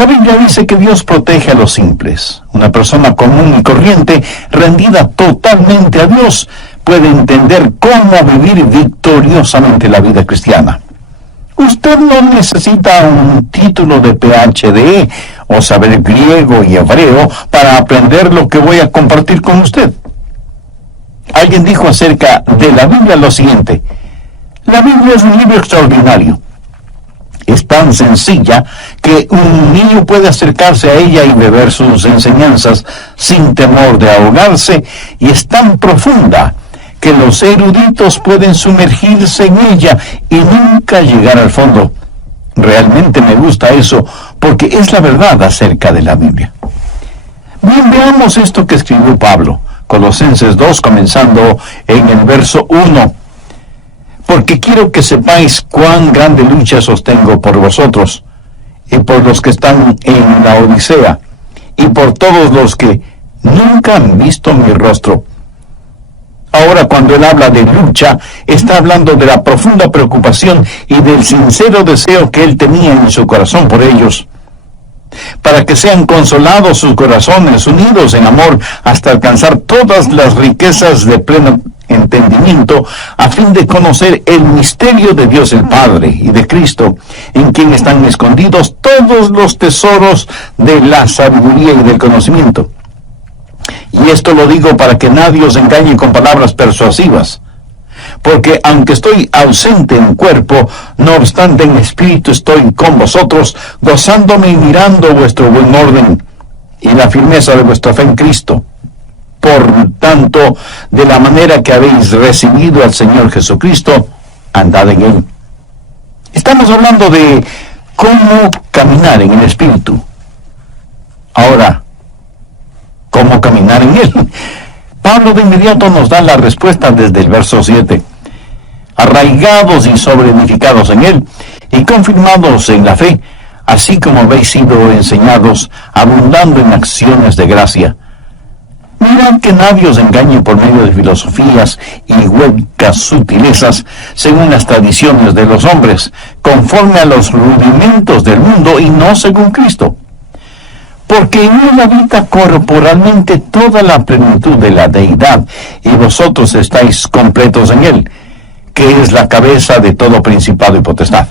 La Biblia dice que Dios protege a los simples. Una persona común y corriente, rendida totalmente a Dios, puede entender cómo vivir victoriosamente la vida cristiana. Usted no necesita un título de PhD o saber griego y hebreo para aprender lo que voy a compartir con usted. Alguien dijo acerca de la Biblia lo siguiente: la Biblia es un libro extraordinario. Es tan sencilla que un niño puede acercarse a ella y beber sus enseñanzas sin temor de ahogarse, y es tan profunda que los eruditos pueden sumergirse en ella y nunca llegar al fondo. Realmente me gusta eso, porque es la verdad acerca de la Biblia. Bien, veamos esto que escribió Pablo, Colosenses 2, comenzando en el verso 1. Porque quiero que sepáis cuán grande lucha sostengo por vosotros, y por los que están en la Odisea, y por todos los que nunca han visto mi rostro. Ahora, cuando él habla de lucha, está hablando de la profunda preocupación y del sincero deseo que él tenía en su corazón por ellos, para que sean consolados sus corazones, unidos en amor, hasta alcanzar todas las riquezas de pleno entendimiento, a fin de conocer el misterio de Dios el Padre y de Cristo, en quien están escondidos todos los tesoros de la sabiduría y del conocimiento. Y esto lo digo para que nadie os engañe con palabras persuasivas, porque aunque estoy ausente en cuerpo, no obstante en espíritu estoy con vosotros, gozándome y mirando vuestro buen orden y la firmeza de vuestra fe en Cristo. Por tanto, de la manera que habéis recibido al Señor Jesucristo, andad en Él. Estamos hablando de cómo caminar en el Espíritu. Ahora, ¿cómo caminar en Él? Pablo de inmediato nos da la respuesta desde el verso 7. Arraigados y sobreedificados en Él, y confirmados en la fe, así como habéis sido enseñados, abundando en acciones de gracia. Mirad que nadie os engañe por medio de filosofías y huecas sutilezas, según las tradiciones de los hombres, conforme a los rudimentos del mundo y no según Cristo. Porque en él habita corporalmente toda la plenitud de la deidad, y vosotros estáis completos en él, que es la cabeza de todo principado y potestad.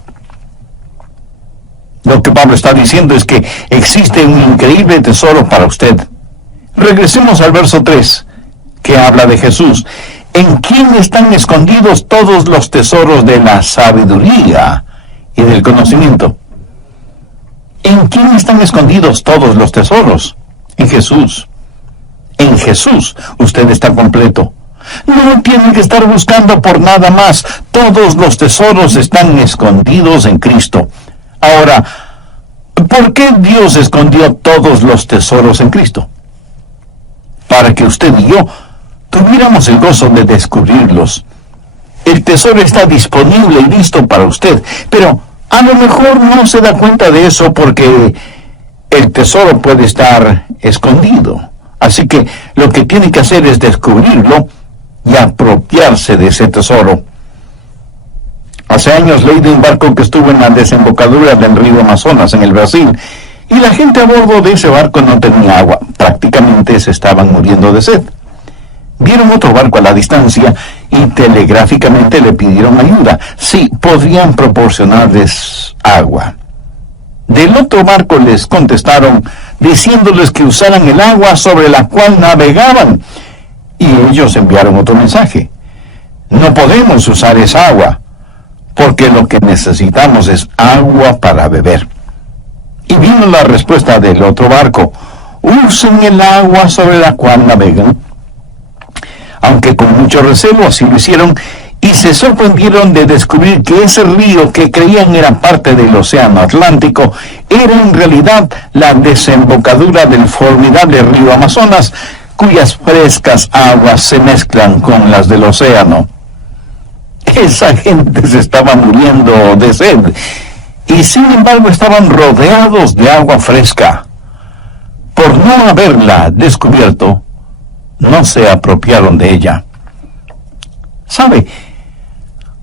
Lo que Pablo está diciendo es que existe un increíble tesoro para usted. Regresemos al verso 3, que habla de Jesús, en quien están escondidos todos los tesoros de la sabiduría y del conocimiento. ¿En quién están escondidos todos los tesoros? En Jesús. En Jesús usted está completo. No tiene que estar buscando por nada más. Todos los tesoros están escondidos en Cristo. Ahora, ¿por qué Dios escondió todos los tesoros en Cristo? Para que usted y yo tuviéramos el gozo de descubrirlos. El tesoro está disponible y listo para usted, pero a lo mejor no se da cuenta de eso porque el tesoro puede estar escondido. Así que lo que tiene que hacer es descubrirlo y apropiarse de ese tesoro. Hace años leí de un barco que estuvo en la desembocadura del río Amazonas, en el Brasil, y la gente a bordo de ese barco no tenía agua. Prácticamente se estaban muriendo de sed. Vieron otro barco a la distancia y telegráficamente le pidieron ayuda. Sí, podrían proporcionarles agua. Del otro barco les contestaron diciéndoles que usaran el agua sobre la cual navegaban. Y ellos enviaron otro mensaje: no podemos usar esa agua, porque lo que necesitamos es agua para beber. Y vino la respuesta del otro barco: usen el agua sobre la cual navegan. Aunque con mucho recelo así lo hicieron, y se sorprendieron de descubrir que ese río que creían era parte del océano Atlántico era en realidad la desembocadura del formidable río Amazonas, cuyas frescas aguas se mezclan con las del océano. Esa gente se estaba muriendo de sed, y sin embargo estaban rodeados de agua fresca. Por no haberla descubierto, no se apropiaron de ella. ¿Sabe?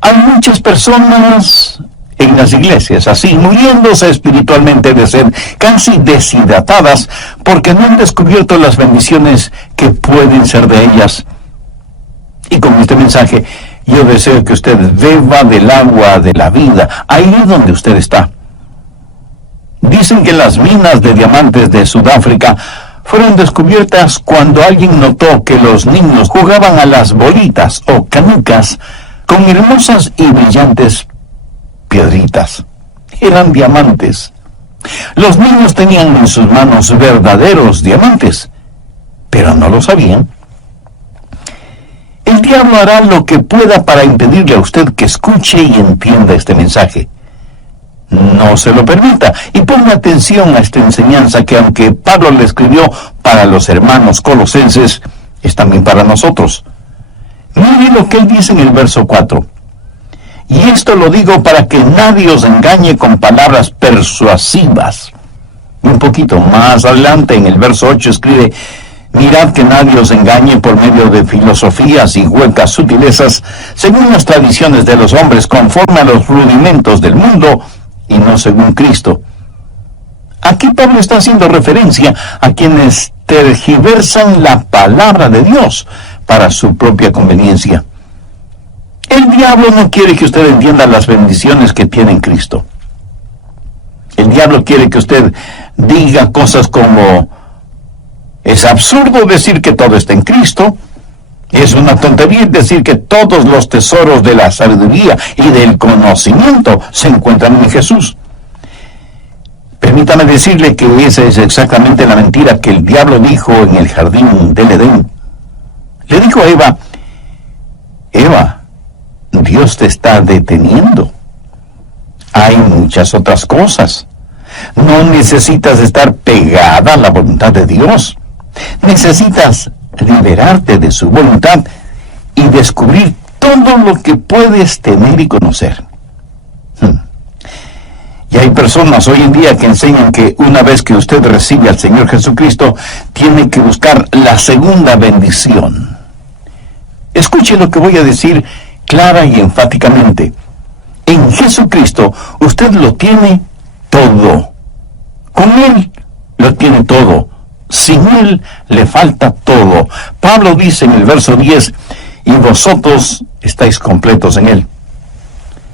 Hay muchas personas en las iglesias, así, muriéndose espiritualmente de sed, casi deshidratadas, porque no han descubierto las bendiciones que pueden ser de ellas. Y con este mensaje, yo deseo que usted beba del agua de la vida, ahí donde usted está. Dicen que las minas de diamantes de Sudáfrica fueron descubiertas cuando alguien notó que los niños jugaban a las bolitas o canicas con hermosas y brillantes piedritas. Eran diamantes. Los niños tenían en sus manos verdaderos diamantes, pero no lo sabían. El diablo hará lo que pueda para impedirle a usted que escuche y entienda este mensaje. No se lo permita y ponga atención a esta enseñanza que, aunque Pablo le escribió para los hermanos colosenses, es también para nosotros. Mire lo que él dice en el verso 4. Y esto lo digo para que nadie os engañe con palabras persuasivas. Y un poquito más adelante, en el verso 8, escribe: mirad que nadie os engañe por medio de filosofías y huecas sutilezas, según las tradiciones de los hombres, conforme a los rudimentos del mundo, y no según Cristo. Aquí Pablo está haciendo referencia a quienes tergiversan la palabra de Dios para su propia conveniencia. El diablo no quiere que usted entienda las bendiciones que tiene en Cristo. El diablo quiere que usted diga cosas como: es absurdo decir que todo está en Cristo. Es una tontería decir que todos los tesoros de la sabiduría y del conocimiento se encuentran en Jesús. Permítame decirle que esa es exactamente la mentira que el diablo dijo en el jardín del Edén. Le dijo a Eva: Eva, Dios te está deteniendo. Hay muchas otras cosas. No necesitas estar pegada a la voluntad de Dios. Necesitas liberarte de su voluntad y descubrir todo lo que puedes tener y conocer. Y hay personas hoy en día que enseñan que una vez que usted recibe al Señor Jesucristo, tiene que buscar la segunda bendición. Escuche lo que voy a decir clara y enfáticamente. En Jesucristo usted lo tiene todo. Con Él lo tiene todo. Sin Él le falta todo. Pablo dice en el verso 10, y vosotros estáis completos en Él.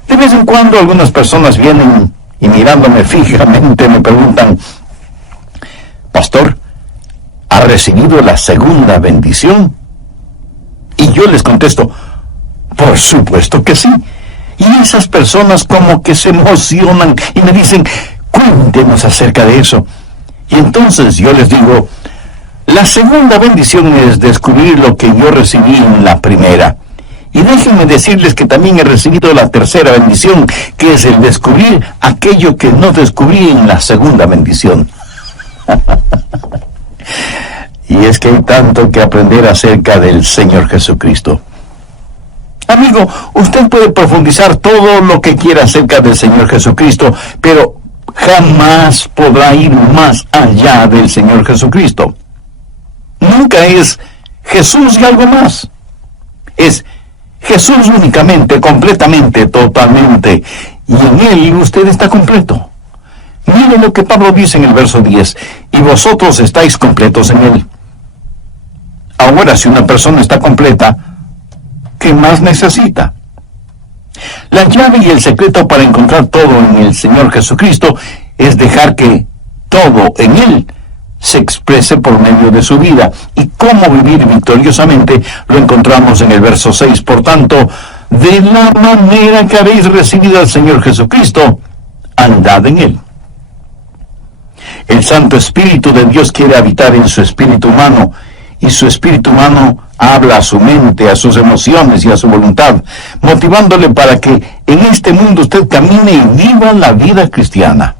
De vez en cuando algunas personas vienen y, mirándome fijamente, me preguntan: pastor, ¿ha recibido la segunda bendición? Y yo les contesto: por supuesto que sí. Y esas personas como que se emocionan y me dicen: cuéntenos acerca de eso. Y entonces yo les digo: la segunda bendición es descubrir lo que yo recibí en la primera. Y déjenme decirles que también he recibido la tercera bendición, que es el descubrir aquello que no descubrí en la segunda bendición. Y es que hay tanto que aprender acerca del Señor Jesucristo. Amigo, usted puede profundizar todo lo que quiera acerca del Señor Jesucristo, pero jamás podrá ir más allá del Señor Jesucristo. Nunca es Jesús y algo más. Es Jesús únicamente, completamente, totalmente. Y en Él usted está completo. Mire lo que Pablo dice en el verso 10. Y vosotros estáis completos en Él. Ahora, si una persona está completa, ¿qué más necesita? La llave y el secreto para encontrar todo en el Señor Jesucristo es dejar que todo en Él se exprese por medio de su vida. Y cómo vivir victoriosamente lo encontramos en el verso 6. Por tanto, de la manera que habéis recibido al Señor Jesucristo, andad en Él. El Santo Espíritu de Dios quiere habitar en su espíritu humano, y su espíritu humano habla a su mente, a sus emociones y a su voluntad, motivándole para que en este mundo usted camine y viva la vida cristiana.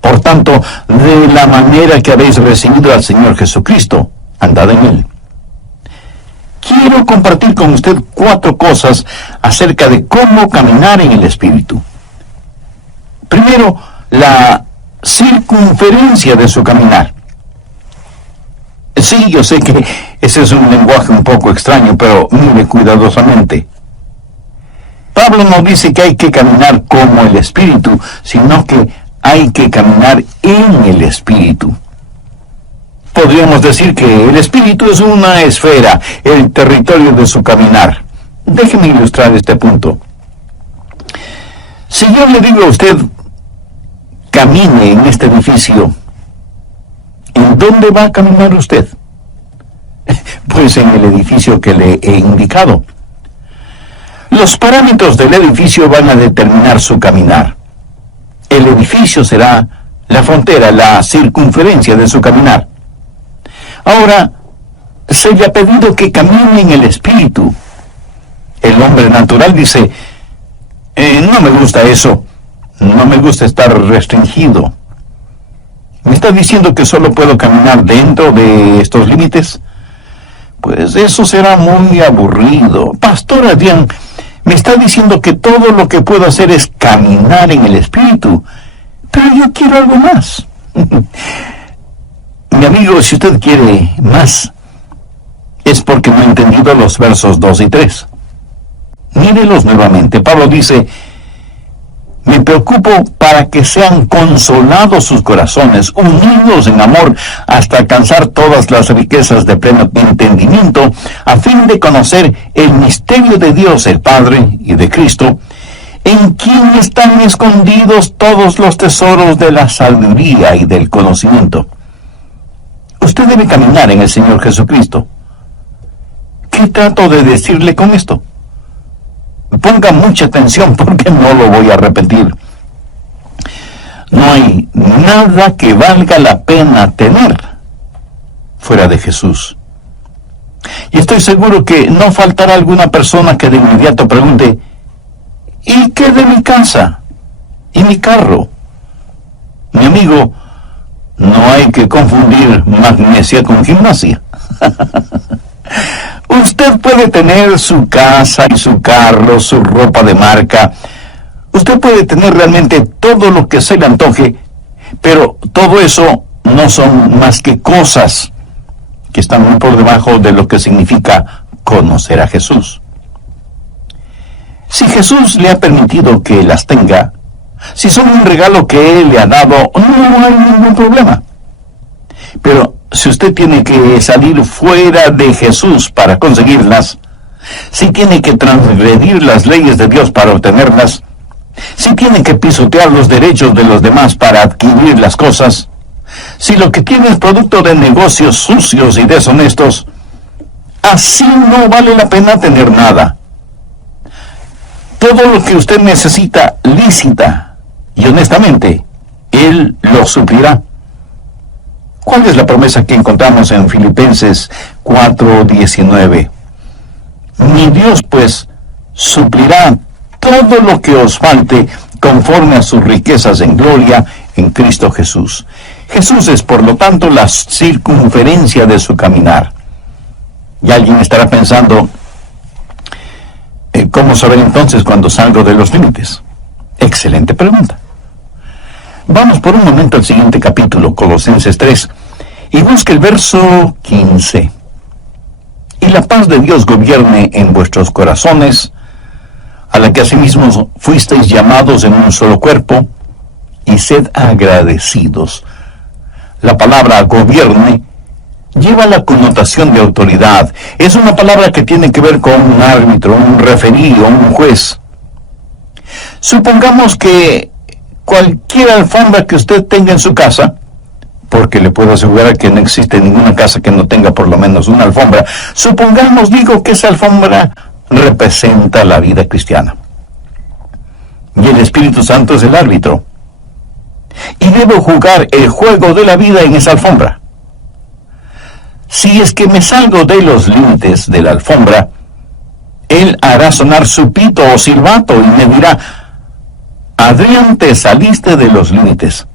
Por tanto, de la manera que habéis recibido al Señor Jesucristo, andad en Él. Quiero compartir con usted 4 cosas acerca de cómo caminar en el Espíritu. Primero, la circunferencia de su caminar. Sí, yo sé que ese es un lenguaje un poco extraño, pero mire cuidadosamente. Pablo no dice que hay que caminar como el Espíritu, sino que hay que caminar en el Espíritu. Podríamos decir que el Espíritu es una esfera, el territorio de su caminar. Déjeme ilustrar este punto. Si yo le digo a usted, camine en este edificio, ¿en dónde va a caminar usted? Pues en el edificio que le he indicado. Los parámetros del edificio van a determinar su caminar. El edificio será la frontera, la circunferencia de su caminar. Ahora, se le ha pedido que camine en el Espíritu. El hombre natural dice, no me gusta eso, no me gusta estar restringido. ¿Me está diciendo que solo puedo caminar dentro de estos límites? Pues eso será muy aburrido. Pastor Adrián, me está diciendo que todo lo que puedo hacer es caminar en el Espíritu, pero yo quiero algo más. Mi amigo, si usted quiere más, es porque no ha entendido los versos 2 y 3. Mírelos nuevamente. Pablo dice, me preocupo para que sean consolados sus corazones, unidos en amor, hasta alcanzar todas las riquezas de pleno entendimiento, a fin de conocer el misterio de Dios el Padre y de Cristo, en quien están escondidos todos los tesoros de la sabiduría y del conocimiento. Usted debe caminar en el Señor Jesucristo. ¿Qué trato de decirle con esto? Ponga mucha atención porque no lo voy a repetir. No hay nada que valga la pena tener fuera de Jesús. Y estoy seguro que no faltará alguna persona que de inmediato pregunte, ¿y qué de mi casa? ¿Y mi carro? Mi amigo, no hay que confundir magnesia con gimnasia. Usted puede tener su casa y su carro, su ropa de marca. Usted puede tener realmente todo lo que se le antoje, pero todo eso no son más que cosas que están muy por debajo de lo que significa conocer a Jesús. Si Jesús le ha permitido que las tenga, si son un regalo que Él le ha dado, no hay ningún problema. Pero si usted tiene que salir fuera de Jesús para conseguirlas, si tiene que transgredir las leyes de Dios para obtenerlas, si tiene que pisotear los derechos de los demás para adquirir las cosas, si lo que tiene es producto de negocios sucios y deshonestos, así no vale la pena tener nada. Todo lo que usted necesita lícita y honestamente, Él lo suplirá. ¿Cuál es la promesa que encontramos en Filipenses 4:19? Mi Dios, pues, suplirá todo lo que os falte conforme a sus riquezas en gloria en Cristo Jesús. Jesús es, por lo tanto, la circunferencia de su caminar. Y alguien estará pensando, ¿cómo saber entonces cuando salgo de los límites? Excelente pregunta. Vamos por un momento al siguiente capítulo, Colosenses 3, y busque el verso 15. Y la paz de Dios gobierne en vuestros corazones, a la que asimismo fuisteis llamados en un solo cuerpo, y sed agradecidos. La palabra gobierne lleva la connotación de autoridad. Es una palabra que tiene que ver con un árbitro, un referí o un juez. Supongamos que cualquier alfombra que usted tenga en su casa, porque le puedo asegurar que no existe ninguna casa que no tenga por lo menos una alfombra, supongamos, digo, que esa alfombra representa la vida cristiana. Y el Espíritu Santo es el árbitro. Y debo jugar el juego de la vida en esa alfombra. Si es que me salgo de los límites de la alfombra, Él hará sonar su pito o silbato y me dirá, Adrián, te saliste de los límites.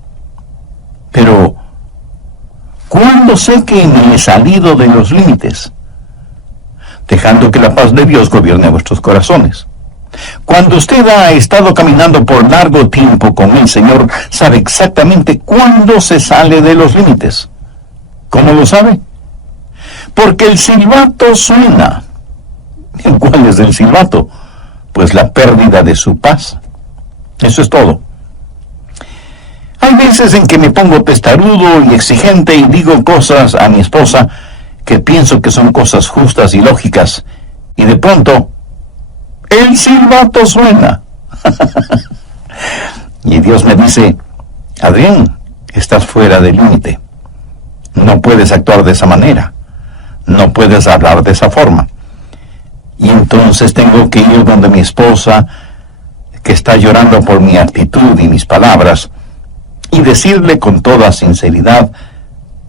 Pero, ¿cuándo sé que me he salido de los límites? Dejando que la paz de Dios gobierne vuestros corazones. Cuando usted ha estado caminando por largo tiempo con el Señor, sabe exactamente cuándo se sale de los límites. ¿Cómo lo sabe? Porque el silbato suena. ¿Cuál es el silbato? pues la pérdida de su paz. Eso es todo. Hay veces en que me pongo testarudo y exigente y digo cosas a mi esposa que pienso que son cosas justas y lógicas, y de pronto el silbato suena. Y Dios me dice: Adrián, estás fuera del límite. No puedes actuar de esa manera. No puedes hablar de esa forma. Y entonces tengo que ir donde mi esposa, que está llorando por mi actitud y mis palabras, y decirle con toda sinceridad: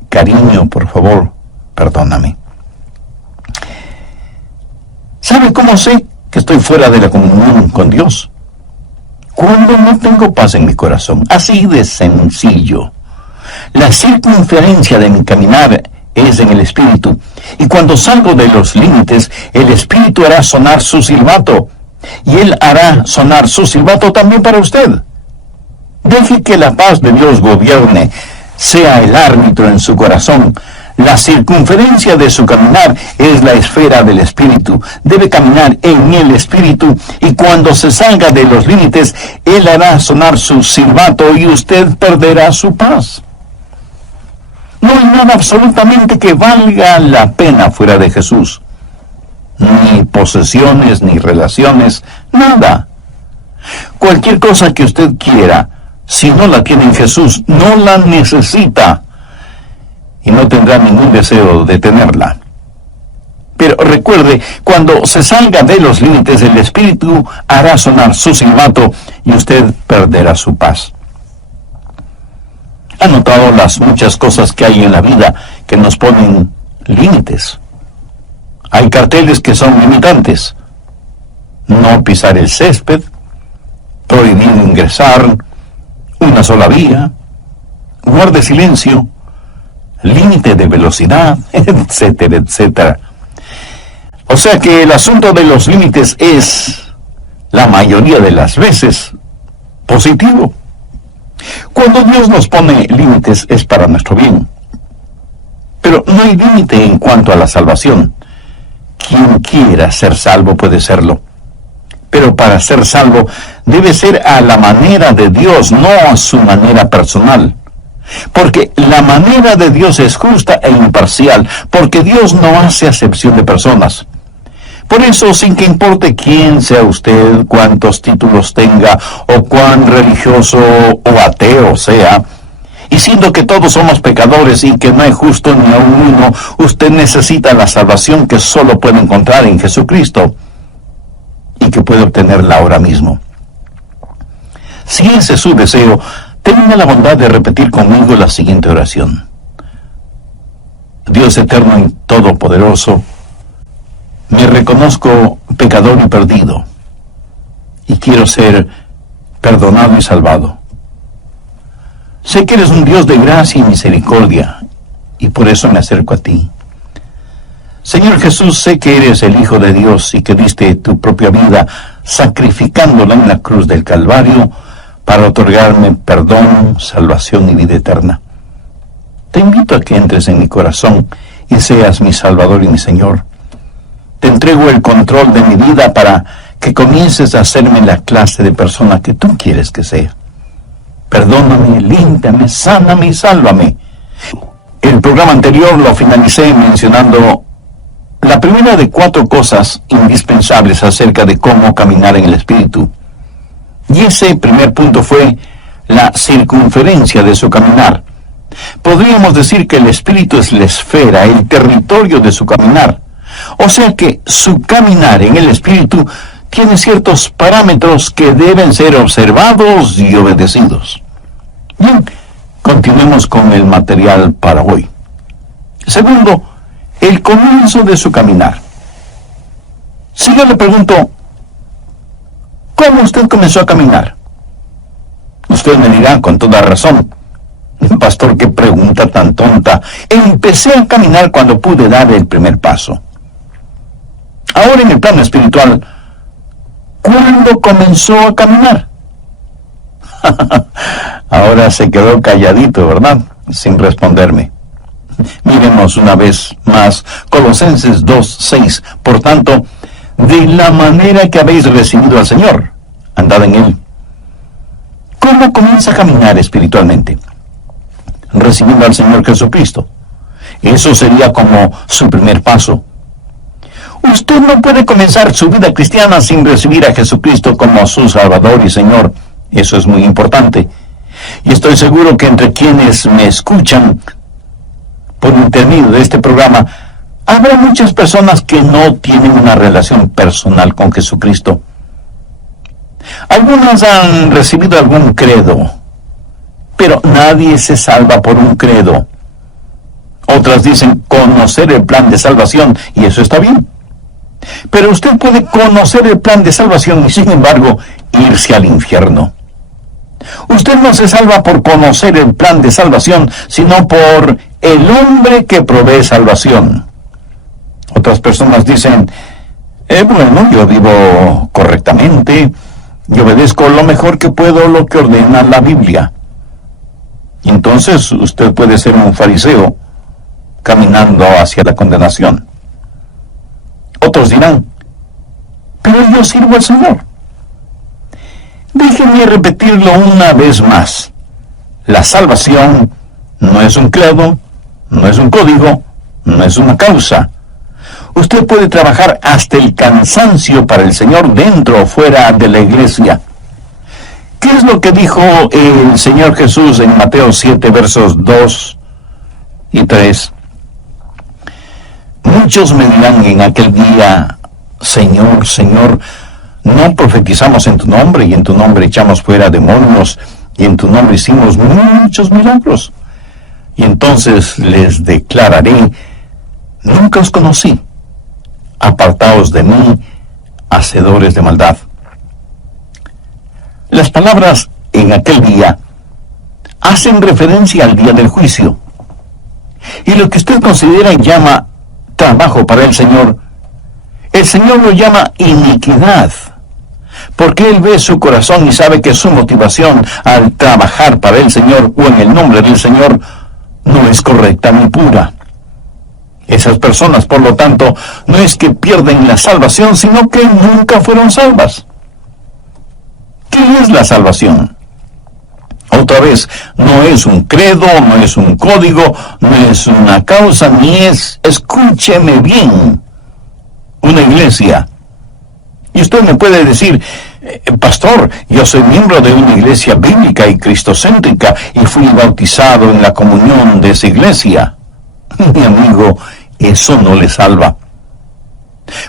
cariño, por favor, perdóname. ¿Sabe cómo sé que estoy fuera de la comunión con Dios? Cuando no tengo paz en mi corazón. Así de sencillo. La circunferencia de mi caminar es en el Espíritu, y cuando salgo de los límites, el Espíritu hará sonar su silbato, y Él hará sonar su silbato también para usted. Deje que la paz de Dios gobierne, sea el árbitro en su corazón. La circunferencia de su caminar es la esfera del Espíritu. Debe caminar en el Espíritu, y cuando se salga de los límites, Él hará sonar su silbato y usted perderá su paz. No hay nada absolutamente que valga la pena fuera de Jesús. Ni posesiones, ni relaciones, nada. Cualquier cosa que usted quiera, si no la tiene en Jesús, no la necesita, y no tendrá ningún deseo de tenerla. Pero recuerde, cuando se salga de los límites, el Espíritu hará sonar su silbato y usted perderá su paz. ¿Ha notado las muchas cosas que hay en la vida que nos ponen límites? Hay carteles que son limitantes. No pisar el césped, prohibido ingresar, una sola vía, guarde silencio, límite de velocidad, etcétera, etcétera. O sea que el asunto de los límites es, la mayoría de las veces, positivo. Cuando Dios nos pone límites es para nuestro bien. Pero no hay límite en cuanto a la salvación. Quien quiera ser salvo puede serlo. Pero para ser salvo debe ser a la manera de Dios, no a su manera personal. Porque la manera de Dios es justa e imparcial, porque Dios no hace acepción de personas. Por eso, sin que importe quién sea usted, cuántos títulos tenga, o cuán religioso o ateo sea, y siendo que todos somos pecadores y que no hay justo ni aun uno, usted necesita la salvación que solo puede encontrar en Jesucristo, y que puede obtenerla ahora mismo. Si ese es su deseo, tenga la bondad de repetir conmigo la siguiente oración. Dios eterno y todopoderoso, me reconozco pecador y perdido, y quiero ser perdonado y salvado. Sé que eres un Dios de gracia y misericordia, y por eso me acerco a ti. Señor Jesús, sé que eres el Hijo de Dios y que diste tu propia vida sacrificándola en la cruz del Calvario para otorgarme perdón, salvación y vida eterna. Te invito a que entres en mi corazón y seas mi Salvador y mi Señor. Te entrego el control de mi vida para que comiences a hacerme la clase de persona que tú quieres que sea. Perdóname, límpiame, sáname y sálvame. El programa anterior lo finalicé mencionando la primera de 4 cosas indispensables acerca de cómo caminar en el Espíritu. Y ese primer punto fue la circunferencia de su caminar. Podríamos decir que el Espíritu es la esfera, el territorio de su caminar. O sea que su caminar en el Espíritu tiene ciertos parámetros que deben ser observados y obedecidos. Bien, continuemos con el material para hoy. Segundo, el comienzo de su caminar. Si yo le pregunto, ¿cómo usted comenzó a caminar? Usted me dirá con toda razón, pastor, qué pregunta tan tonta. Empecé a caminar cuando pude dar el primer paso. Ahora en el plano espiritual, ¿cuándo comenzó a caminar? Ahora se quedó calladito, ¿verdad? Sin responderme. Miremos una vez más Colosenses 2:6. Por tanto, de la manera que habéis recibido al Señor. Andad en Él. ¿Cómo comienza a caminar espiritualmente? Recibiendo al Señor Jesucristo. Eso sería como su primer paso. Usted no puede comenzar su vida cristiana sin recibir a Jesucristo como su Salvador y Señor. Eso es muy importante. Y estoy seguro que entre quienes me escuchan por intermedio de este programa, habrá muchas personas que no tienen una relación personal con Jesucristo. Algunas han recibido algún credo, pero nadie se salva por un credo. Otras dicen conocer el plan de salvación, y eso está bien. Pero usted puede conocer el plan de salvación y sin embargo irse al infierno. Usted no se salva por conocer el plan de salvación, sino por el hombre que provee salvación. Otras personas dicen, bueno, yo vivo correctamente, yo obedezco lo mejor que puedo lo que ordena la Biblia. Y entonces usted puede ser un fariseo caminando hacia la condenación. Otros dirán, pero yo sirvo al Señor. Déjenme repetirlo una vez más. La salvación no es un credo, no es un código, no es una causa. Usted puede trabajar hasta el cansancio para el Señor dentro o fuera de la iglesia. ¿Qué es lo que dijo el Señor Jesús en Mateo 7, versos 2 y 3? Muchos me dirán en aquel día, Señor, Señor, no profetizamos en tu nombre, y en tu nombre echamos fuera demonios, y en tu nombre hicimos muchos milagros. Y entonces les declararé, nunca os conocí, apartaos de mí, hacedores de maldad. Las palabras en aquel día hacen referencia al día del juicio. Y lo que usted considera y llama trabajo para el Señor lo llama iniquidad, porque Él ve su corazón y sabe que su motivación al trabajar para el Señor o en el nombre del Señor no es correcta ni pura. Esas personas, por lo tanto, no es que pierden la salvación, sino que nunca fueron salvas. ¿Qué es la salvación? Otra vez, no es un credo, no es un código, no es una causa, ni es, escúcheme bien, una iglesia. Y usted me puede decir, pastor, yo soy miembro de una iglesia bíblica y cristocéntrica y fui bautizado en la comunión de esa iglesia. Mi amigo, eso no le salva.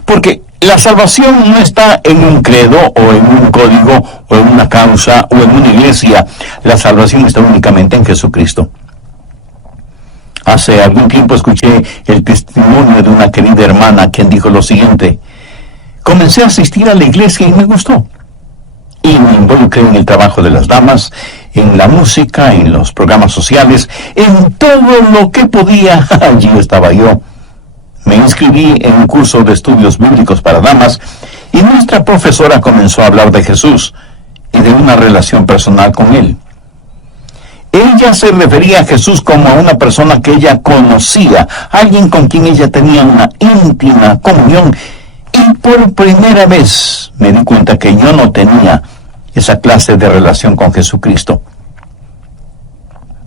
Porque la salvación no está en un credo o en un código o en una causa o en una iglesia. La salvación está únicamente en Jesucristo. Hace algún tiempo escuché el testimonio de una querida hermana quien dijo lo siguiente: comencé a asistir a la iglesia y me gustó. Y me involucré en el trabajo de las damas, en la música, en los programas sociales, en todo lo que podía. Allí estaba yo. Me inscribí en un curso de estudios bíblicos para damas y nuestra profesora comenzó a hablar de Jesús y de una relación personal con Él. Ella se refería a Jesús como a una persona que ella conocía, alguien con quien ella tenía una íntima comunión, y por primera vez me di cuenta que yo no tenía esa clase de relación con Jesucristo.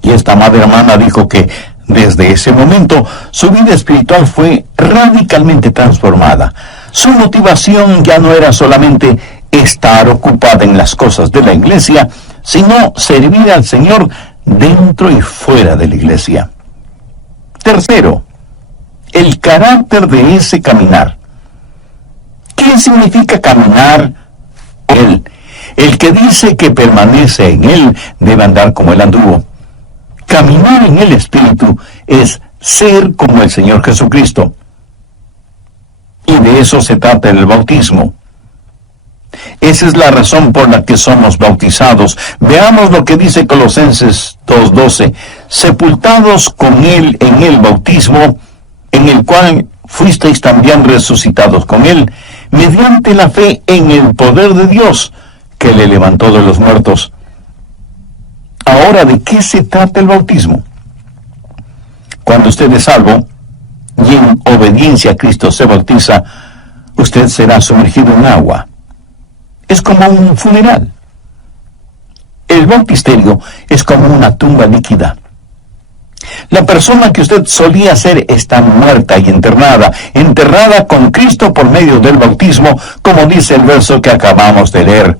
Y esta madre hermana dijo que desde ese momento su vida espiritual fue radicalmente transformada. Su motivación ya no era solamente estar ocupada en las cosas de la iglesia, sino servir al Señor dentro y fuera de la iglesia. Tercero, el carácter de ese caminar. ¿Qué significa caminar con Él? El que dice que permanece en Él debe andar como Él anduvo. Caminar en el Espíritu es ser como el Señor Jesucristo. Y de eso se trata el bautismo. Esa es la razón por la que somos bautizados. Veamos lo que dice Colosenses 2:12. Sepultados con Él en el bautismo, en el cual fuisteis también resucitados con Él, mediante la fe en el poder de Dios, que le levantó de los muertos. Ahora, ¿de qué se trata el bautismo? Cuando usted es salvo y en obediencia a Cristo se bautiza, usted será sumergido en agua. Es como un funeral. El bautisterio es como una tumba líquida. La persona que usted solía ser está muerta y enterrada con Cristo por medio del bautismo, como dice el verso que acabamos de leer.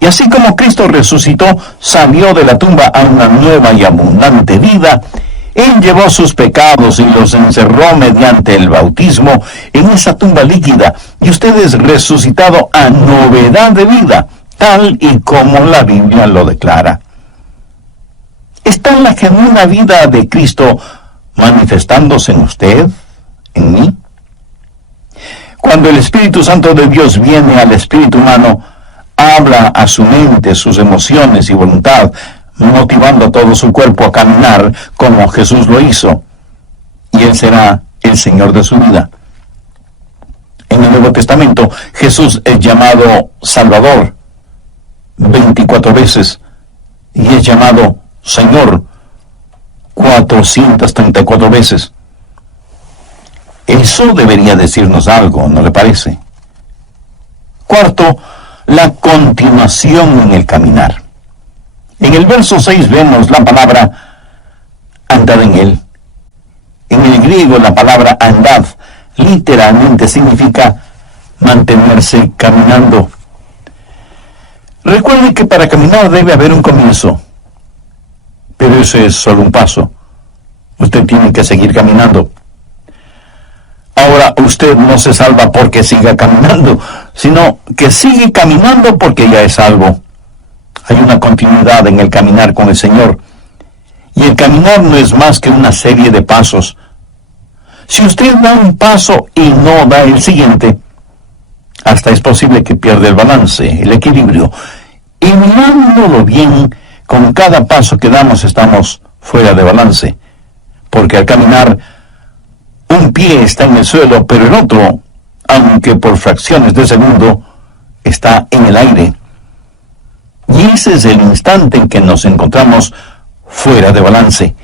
Y así como Cristo resucitó, salió de la tumba a una nueva y abundante vida, Él llevó sus pecados y los encerró mediante el bautismo en esa tumba líquida, y usted es resucitado a novedad de vida, tal y como la Biblia lo declara. ¿Está la genuina vida de Cristo manifestándose en usted, en mí? Cuando el Espíritu Santo de Dios viene al espíritu humano, habla a su mente, sus emociones y voluntad, motivando a todo su cuerpo a caminar como Jesús lo hizo, y Él será el Señor de su vida. En el Nuevo Testamento, Jesús es llamado Salvador 24 veces, y es llamado Señor 434 veces. Eso debería decirnos algo, ¿no le parece? Cuarto, la continuación en el caminar. En el verso 6 vemos la palabra andad en él. En el griego la palabra andad literalmente significa mantenerse caminando. Recuerde que para caminar debe haber un comienzo, pero ese es solo un paso. Usted tiene que seguir caminando. Ahora, usted no se salva porque siga caminando, sino que sigue caminando porque ya es salvo. Hay una continuidad en el caminar con el Señor. Y el caminar no es más que una serie de pasos. Si usted da un paso y no da el siguiente, hasta es posible que pierda el balance, el equilibrio. Y mirándolo bien, con cada paso que damos estamos fuera de balance. Porque al caminar, un pie está en el suelo, pero el otro, aunque por fracciones de segundo, está en el aire. Y ese es el instante en que nos encontramos fuera de balance.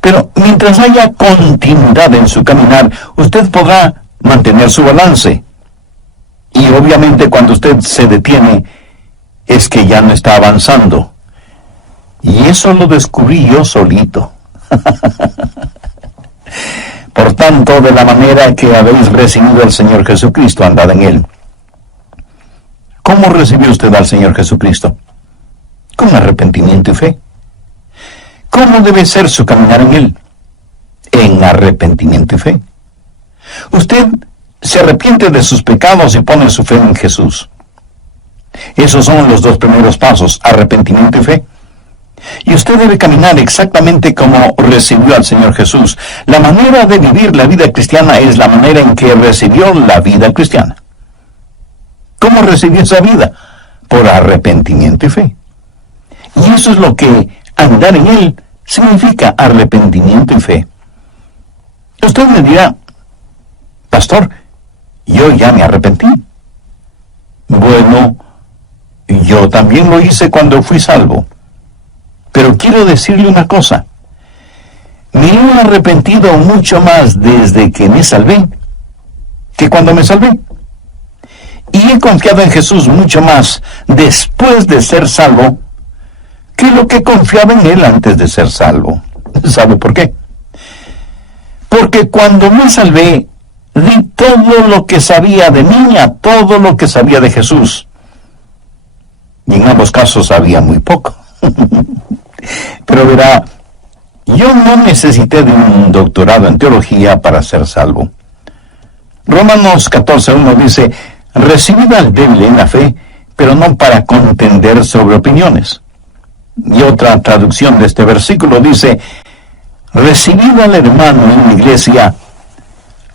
Pero mientras haya continuidad en su caminar, usted podrá mantener su balance. Y obviamente cuando usted se detiene, es que ya no está avanzando. Y eso lo descubrí yo solito. Por tanto, de la manera que habéis recibido al Señor Jesucristo, andad en Él. ¿Cómo recibió usted al Señor Jesucristo? Con arrepentimiento y fe. ¿Cómo debe ser su caminar en Él? En arrepentimiento y fe. Usted se arrepiente de sus pecados y pone su fe en Jesús. Esos son los dos primeros pasos, arrepentimiento y fe. Y usted debe caminar exactamente como recibió al Señor Jesús. La manera de vivir la vida cristiana es la manera en que recibió la vida cristiana. ¿Cómo recibió esa vida? Por arrepentimiento y fe. Y eso es lo que andar en Él significa, arrepentimiento y fe. Usted me dirá, pastor, yo ya me arrepentí. Bueno, yo también lo hice cuando fui salvo. Pero quiero decirle una cosa. Me he arrepentido mucho más desde que me salvé que cuando me salvé. Y he confiado en Jesús mucho más después de ser salvo que lo que confiaba en Él antes de ser salvo. ¿Sabe por qué? Porque cuando me salvé, di todo lo que sabía de mí a todo lo que sabía de Jesús. Y en ambos casos sabía muy poco. Pero verá, yo no necesité de un doctorado en teología para ser salvo. Romanos 14:1 dice, recibid al débil en la fe, pero no para contender sobre opiniones. Y otra traducción de este versículo dice, recibid al hermano en la iglesia,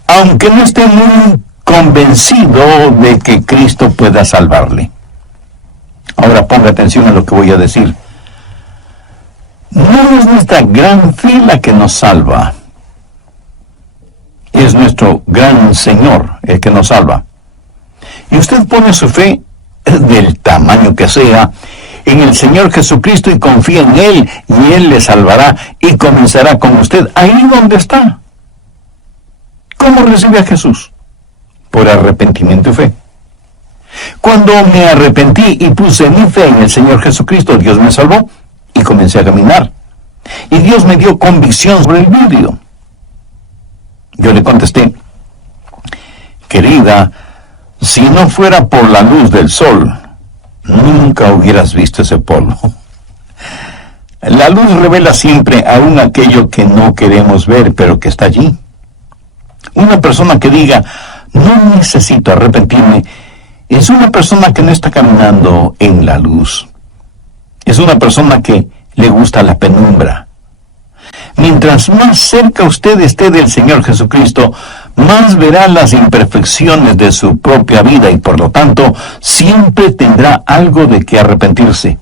aunque no esté muy convencido de que Cristo pueda salvarle. Ahora ponga atención a lo que voy a decir. No es nuestra gran fe la que nos salva. Es nuestro gran Señor el que nos salva. Y usted pone su fe, del tamaño que sea, en el Señor Jesucristo y confía en Él, y Él le salvará y comenzará con usted ahí donde está. ¿Cómo recibe a Jesús? por arrepentimiento y fe. Cuando me arrepentí y puse mi fe en el Señor Jesucristo, Dios me salvó y comencé a caminar. Y Dios me dio convicción sobre el vidrio. Yo le contesté: querida, si no fuera por la luz del sol, nunca hubieras visto ese polvo. La luz revela siempre aún aquello que no queremos ver, pero que está allí. Una persona que diga: no necesito arrepentirme, es una persona que no está caminando en la luz. Es una persona que le gusta la penumbra. Mientras más cerca usted esté del Señor Jesucristo, más verá las imperfecciones de su propia vida y por lo tanto siempre tendrá algo de que arrepentirse.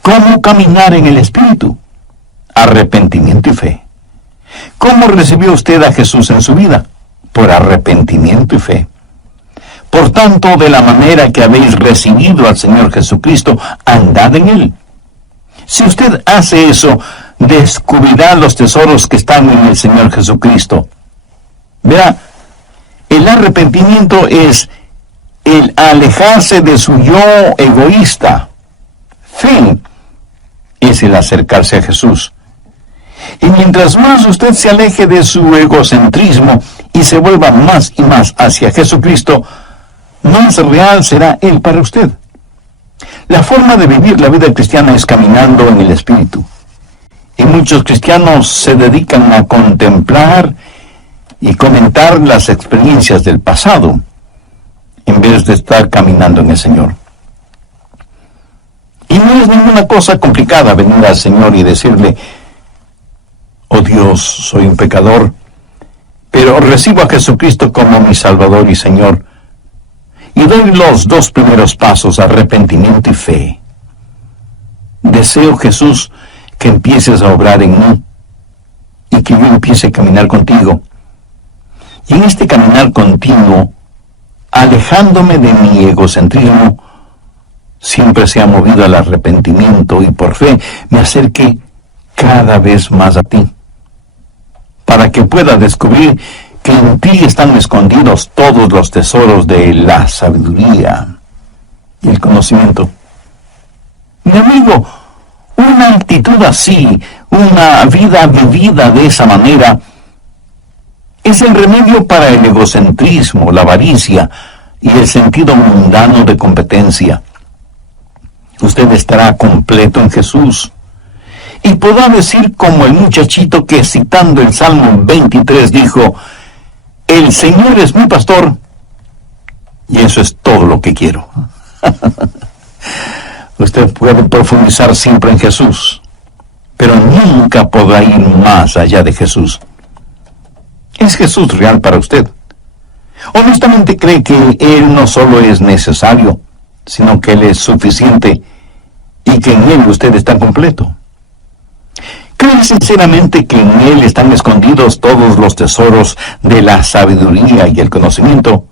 ¿Cómo caminar en el Espíritu? Arrepentimiento y fe. ¿Cómo recibió usted a Jesús en su vida? Por arrepentimiento y fe. Por tanto, de la manera que habéis recibido al Señor Jesucristo, andad en Él. Si usted hace eso, descubrirá los tesoros que están en el Señor Jesucristo. Verá, el arrepentimiento es el alejarse de su yo egoísta. Fe es el acercarse a Jesús. Y mientras más usted se aleje de su egocentrismo y se vuelva más y más hacia Jesucristo, más real será Él para usted. La forma de vivir la vida cristiana es caminando en el Espíritu. Y muchos cristianos se dedican a contemplar y comentar las experiencias del pasado, en vez de estar caminando en el Señor. Y no es ninguna cosa complicada venir al Señor y decirle: oh Dios, soy un pecador, pero recibo a Jesucristo como mi Salvador y Señor, y doy los 2 primeros pasos, arrepentimiento y fe. Deseo, Jesús, que empieces a obrar en mí, y que yo empiece a caminar contigo. Y en este caminar continuo, alejándome de mi egocentrismo, siempre sea movido al arrepentimiento y por fe me acerque cada vez más a ti, para que pueda descubrir que en ti están escondidos todos los tesoros de la sabiduría y el conocimiento. Mi amigo, una actitud así, una vida vivida de esa manera, es el remedio para el egocentrismo, la avaricia y el sentido mundano de competencia. Usted estará completo en Jesús y podrá decir como el muchachito que, citando el Salmo 23, dijo: el Señor es mi pastor y eso es todo lo que quiero. Usted puede profundizar siempre en Jesús, pero nunca podrá ir más allá de Jesús. ¿Es Jesús real para usted? Honestamente, ¿cree que Él no solo es necesario, sino que Él es suficiente y que en Él usted está completo? ¿Cree sinceramente que en Él están escondidos todos los tesoros de la sabiduría y el conocimiento?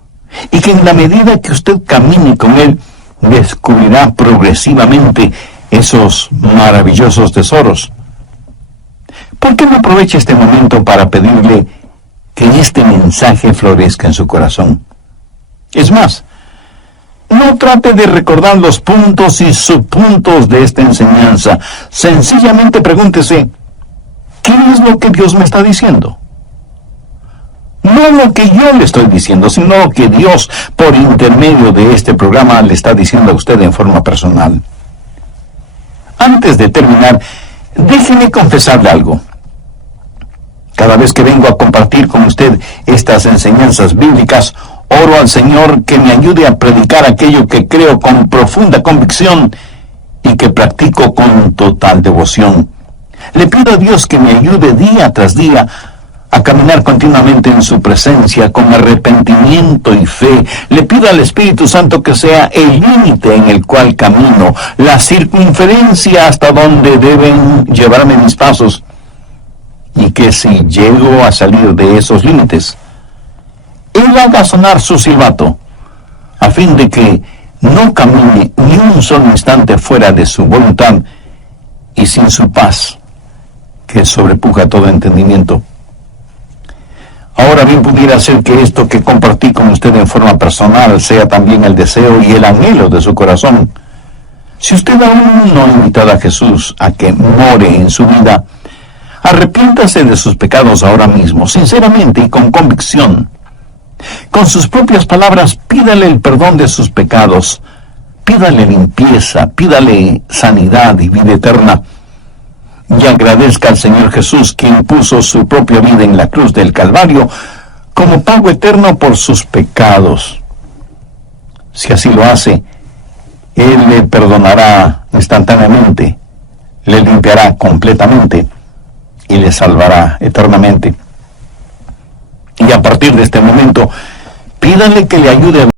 Y que en la medida que usted camine con Él, descubrirá progresivamente esos maravillosos tesoros. ¿Por qué no aprovecha este momento para pedirle que este mensaje florezca en su corazón? Es más, no trate de recordar los puntos y subpuntos de esta enseñanza. Sencillamente pregúntese: ¿qué es lo que Dios me está diciendo? No lo que yo le estoy diciendo, sino lo que Dios, por intermedio de este programa, le está diciendo a usted en forma personal. Antes de terminar, déjeme confesarle algo. Cada vez que vengo a compartir con usted estas enseñanzas bíblicas, oro al Señor que me ayude a predicar aquello que creo con profunda convicción y que practico con total devoción. Le pido a Dios que me ayude día tras día a caminar continuamente en su presencia con arrepentimiento y fe. Le pido al Espíritu Santo que sea el límite en el cual camino, la circunferencia hasta donde deben llevarme mis pasos, y que si llego a salir de esos límites, Él haga sonar su silbato, a fin de que no camine ni un solo instante fuera de su voluntad y sin su paz, que sobrepuja todo entendimiento. Ahora bien, pudiera ser que esto que compartí con usted en forma personal sea también el deseo y el anhelo de su corazón. Si usted aún no ha invitado a Jesús a que more en su vida, arrepiéntase de sus pecados ahora mismo, sinceramente y con convicción. Con sus propias palabras, pídale el perdón de sus pecados, pídale limpieza, pídale sanidad y vida eterna. Y agradezca al Señor Jesús, quien puso su propia vida en la cruz del Calvario como pago eterno por sus pecados. Si así lo hace, Él le perdonará instantáneamente, le limpiará completamente y le salvará eternamente. Y a partir de este momento, pídale que le ayude a